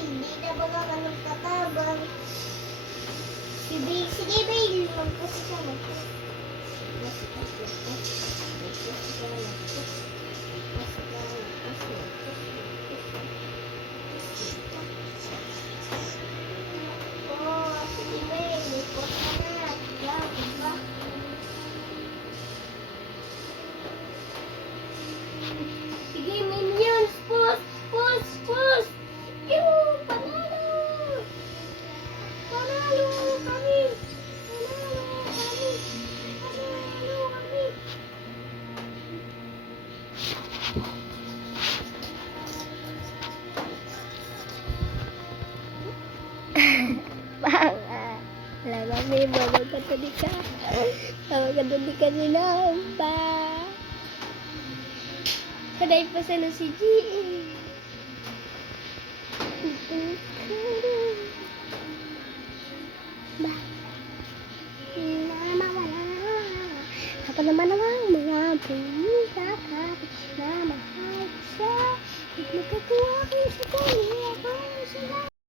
Hindi na ba ka nagtatabang? Sige, Bale. Magpus siya, magpus. Oh, sige, Bale. Magpus ka na. Diba? Sige, minions! Push! Push! Push! Yung! Panalo! Panalo kami! Panalo kami! Panalo kami! Wala kami, magkatuloy ka. Magkatuloy ka nila, pa. Kaday pa sana si G. Ba? Ako naman ang mga pumunta ka na mahal.